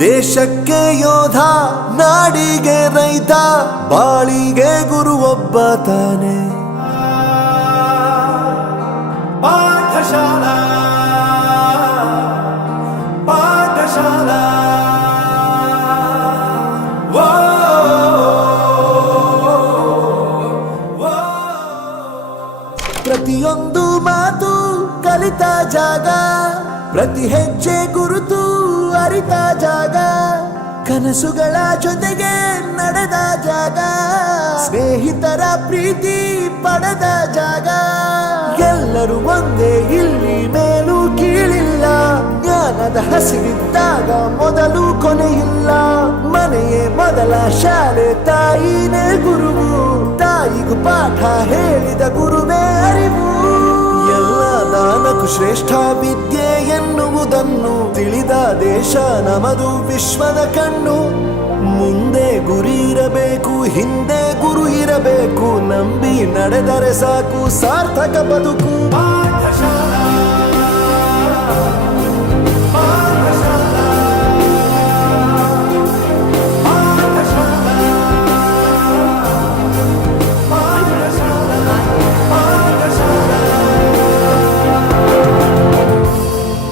ದೇಶಕ್ಕೆ ಯೋಧ, ನಾಡಿಗೆ ರೈತ, ಬಾಳಿಗೆ ಗುರು ಒಬ್ಬ ತಾನೆ. ಪಾಠಶಾಲಾ ಪಾಠಶಾಲಾ ಪ್ರತಿಯೊಂದು ಮಾತು ಕಲಿತ ಜಾಗ, ಪ್ರತಿ ಹೆಜ್ಜೆ ಗುರುತು ಅರಿತ ಜಾಗ, ಕನಸುಗಳ ಜೊತೆಗೆ ನಡೆದ ಜಾಗ, ಸ್ನೇಹಿತರ ಪ್ರೀತಿ ಪಡೆದ ಜಾಗ. ಎಲ್ಲರೂ ಒಂದೇ, ಇಲ್ಲಿ ಮೇಲೂ ಕೀಳಿಲ್ಲ, ಜ್ಞಾನದ ಹಸಿವಿದ್ದಾಗ ಮೊದಲು ಕೊನೆಯಿಲ್ಲ. ಮನೆಯೇ ಮೊದಲ ಶಾಲೆ, ತಾಯಿನೇ ಗುರುವು, ತಾಯಿಗೂ ಪಾಠ ಹೇಳಿದ ಗುರುವೇ ಅರಿವು. ಎಲ್ಲ ದಾನಕ್ಕೂ ಶ್ರೇಷ್ಠ ವಿದ್ಯೆ ಎನ್ನುವುದನ್ನು ತಿಳಿದ ದೇಶ ನಮದು, ವಿಶ್ವದ ಕಣ್ಣು. ಮುಂದೆ ಗುರಿ ಇರಬೇಕು, ಹಿಂದೆ ಗುರು ಇರಬೇಕು, ನಂಬಿ ನಡೆದರೆ ಸಾಕು ಸಾರ್ಥಕ ಬದುಕು. ಪಾಠಶಾಲಾ